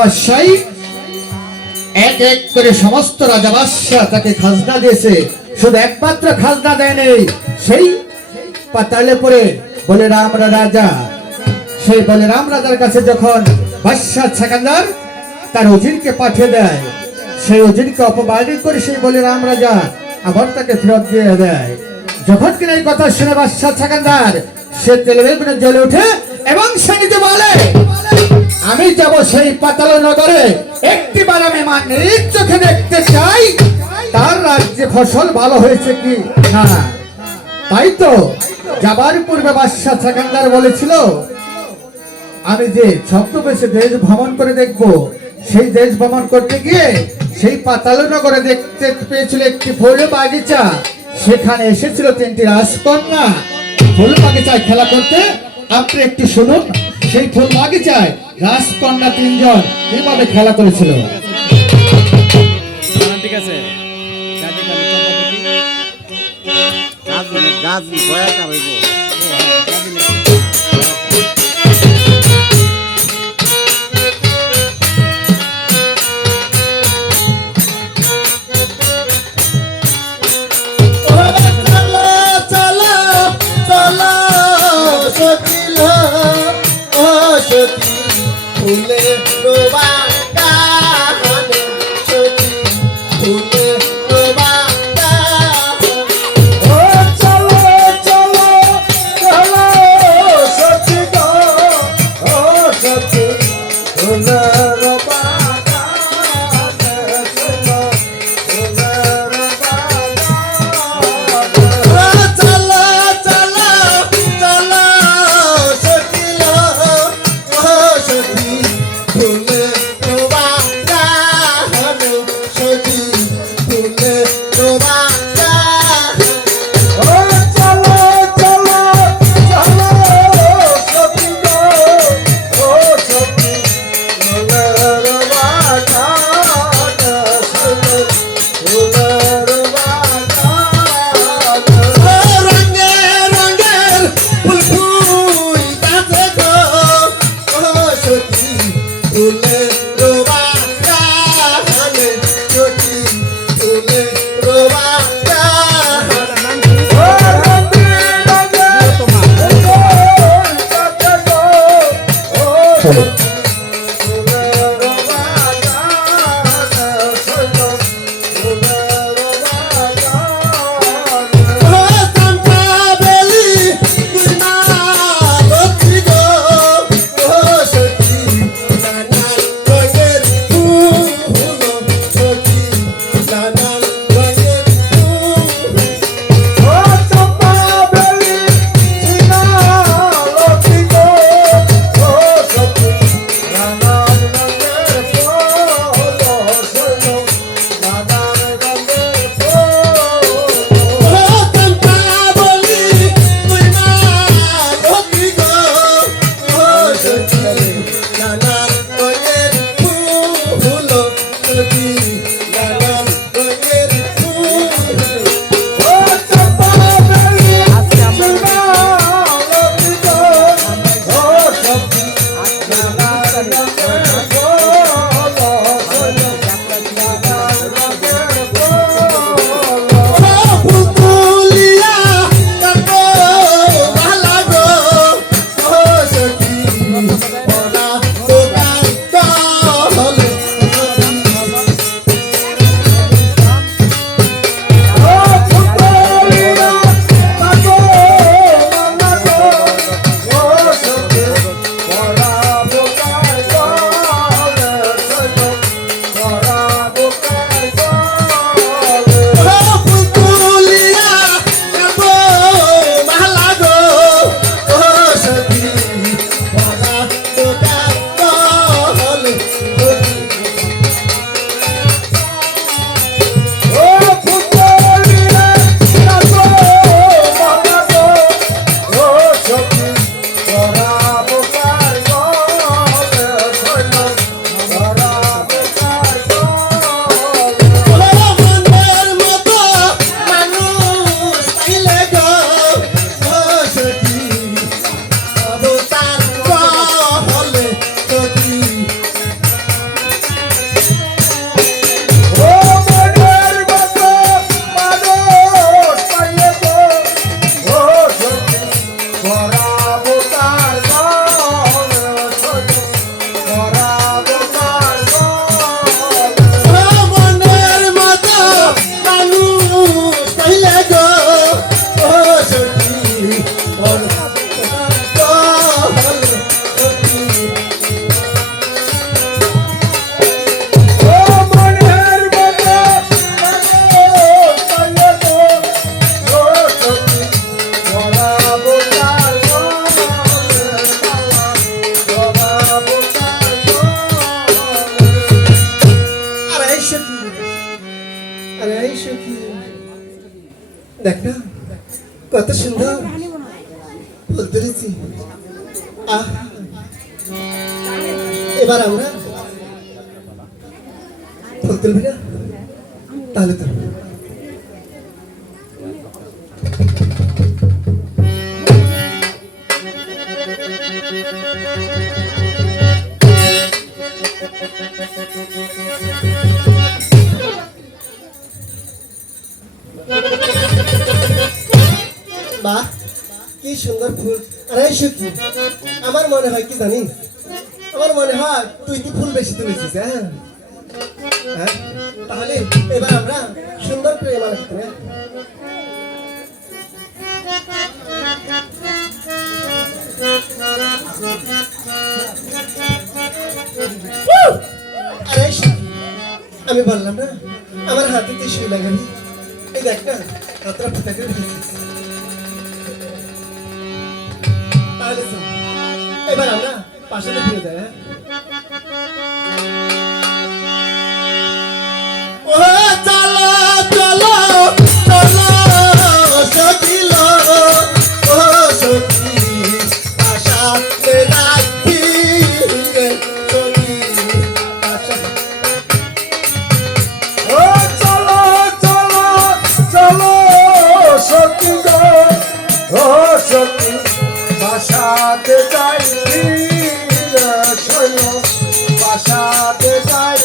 বাসায় এক এক করে সমস্ত রাজা বাদশাহ তাকে খাজনা দিয়েছে। শুধু একমাত্র খাজনা দেয় নেই সেই পাতালে পরে বলে রামরা রাজা। সেই বলে রাম রাজার কাছে যখন বাদশাহ সেকান্দার তার অজিরকে পাঠিয়ে দেয়, সেই অজিরকে অপমানিত করে সেই বলে রাম রাজা আবার তাকে ফেরত দিয়ে দেয়। যখন কিনা এই কথা শুনে বাদশাহ সেকান্দার সে তেলে বেগুনে জ্বলে ওঠে এবং সে নিজে বলে নগরে আমি মা চোখে দেখতে চাই। তার রাজ্যে ফসল ভালো হয়েছে কি? না। তাই তো যাবার পূর্বে বাদশাহ সেকান্দার বলেছিল, আমি যে ছদ্মবেশে দেশ ভ্রমণ করে দেখব, সেই দেশ ভ্রমণ করতে গিয়ে সেই পাতাল নগরে দেখতে পেয়েছিল একটি ফুল বাগিচা। সেখানে এসেছিল তিনটি রাজকন্যা। ফুল বাগিচায় খেলা করতে আপনি একটু শুনুন সেই ফুল বাগিচায় রাজকন্যা তিনজন এভাবে খেলা করেছিল। ঠিক আছে। গাছ গাছ সখী ফুলে রোবা চলে Corona. কত সুন্দর বলতে আহ এবার আমরা ফুল তুলবি তাহলে তো কি সুন্দর ফুল। আরে সখী আমার মনে হয় কি জানি আমার মনে হয় তুই কি ফুল বেশি তুলেছিস হ্যাঁ? হ্যাঁ? তাহলে এবার আমরা সুন্দর হবে, হ্যাঁ? আরে আমি বললাম না আমার হাতে তুই শুয়ে লাগাবি। এই দেখ না হাতটা ফুটা করে তাহলে এবার আমরা পাশে ফিরে যাই হ্যাঁ? ও চলো বাসাতে যাই বাসাতে যাই